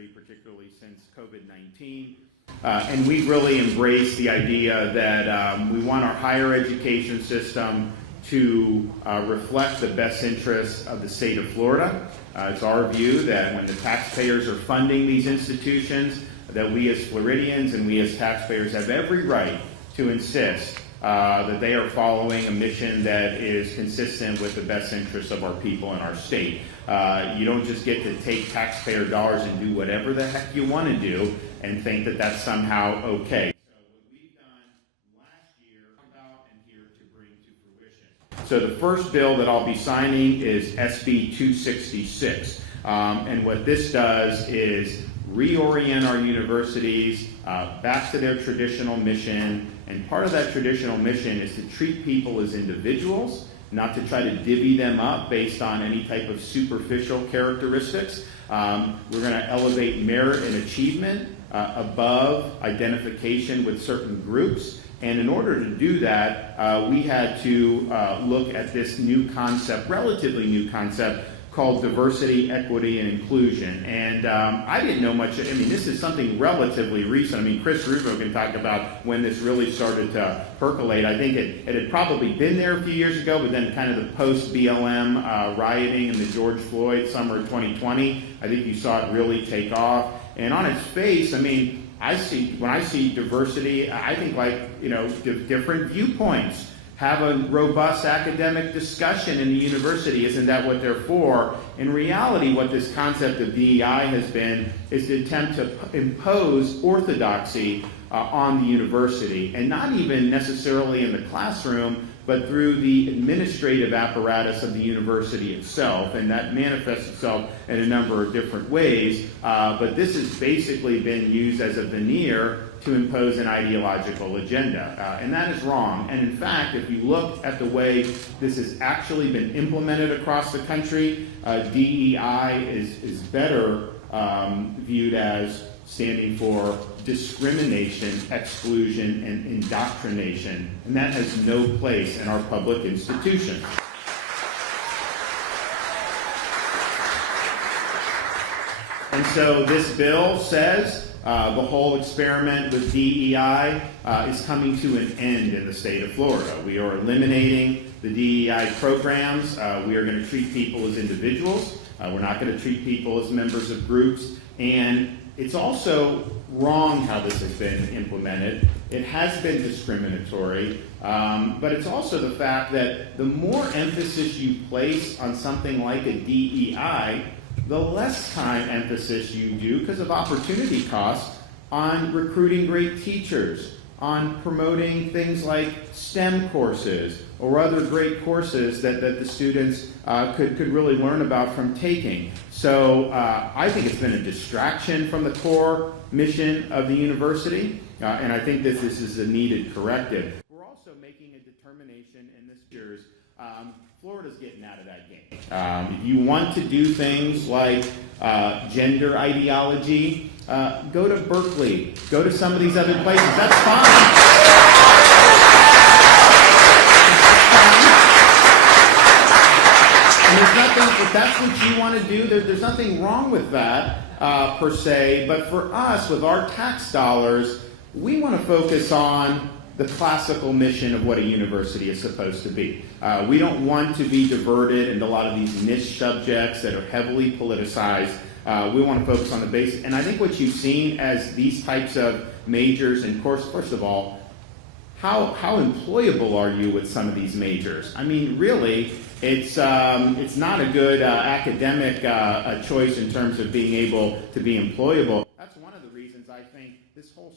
country, particularly since COVID-19. And we've really embraced the idea that we want our higher education system to reflect the best interests of the state of Florida. It's our view that when the taxpayers are funding these institutions, that we as Floridians and we as taxpayers have every right to insist that they are following a mission that is consistent with the best interests of our people in our state. You don't just get to take taxpayer dollars and do whatever the heck you want to do and think that that's somehow okay. So what we've done last year about and here to bring to fruition. So the first bill that I'll be signing is SB 266. And what this does is reorient our universities back to their traditional mission. And part of that traditional mission is to treat people as individuals, not to try to divvy them up based on any type of superficial characteristics. We're going to elevate merit and achievement above identification with certain groups. And in order to do that, we had to look at this new concept, relatively new concept, called diversity, equity, and inclusion. And I didn't know much. I mean, this is something relatively recent. I mean, Chris Rufo can talk about when this really started to percolate. I think it had probably been there a few years ago, but then kind of the post-BLM rioting and the George Floyd summer of 2020, I think you saw it really take off. And on its face, I mean, when I see diversity, I think different viewpoints. Have a robust academic discussion in the university. Isn't that what they're for? In reality, what this concept of DEI has been is to attempt to impose orthodoxy on the university, and not even necessarily in the classroom, but through the administrative apparatus of the university itself, and that manifests itself in a number of different ways. But this has basically been used as a veneer to impose an ideological agenda, and that is wrong. And in fact, if you look at the way this has actually been implemented across the country, DEI is better viewed as standing for discrimination, exclusion, and indoctrination, and that has no place in our public institutions. And so this bill says the whole experiment with DEI is coming to an end in the state of Florida. We are eliminating the DEI programs. We are going to treat people as individuals. We're not going to treat people as members of groups. And it's also wrong how this has been implemented. It has been discriminatory, but it's also the fact that the more emphasis you place on something like a DEI, the less time emphasis you do, because of opportunity costs, on recruiting great teachers, on promoting things like STEM courses or other great courses that the students could really learn about from taking. So I think it's been a distraction from the core mission of the university, and I think that this is a needed corrective. We're also making a determination in this year's Florida's getting out of that game. If you want to do things like gender ideology, go to Berkeley, go to some of these other places. That's fine. And there's nothing, if that's what you want to do, there's nothing wrong with that per se. But for us, with our tax dollars, we want to focus on the classical mission of what a university is supposed to be. We don't want to be diverted into a lot of these niche subjects that are heavily politicized. We want to focus on the basics. And I think what you've seen as these types of majors and courses, first of all, how employable are you with some of these majors? I mean, really, it's not a good academic choice in terms of being able to be employable. That's one of the reasons I think this whole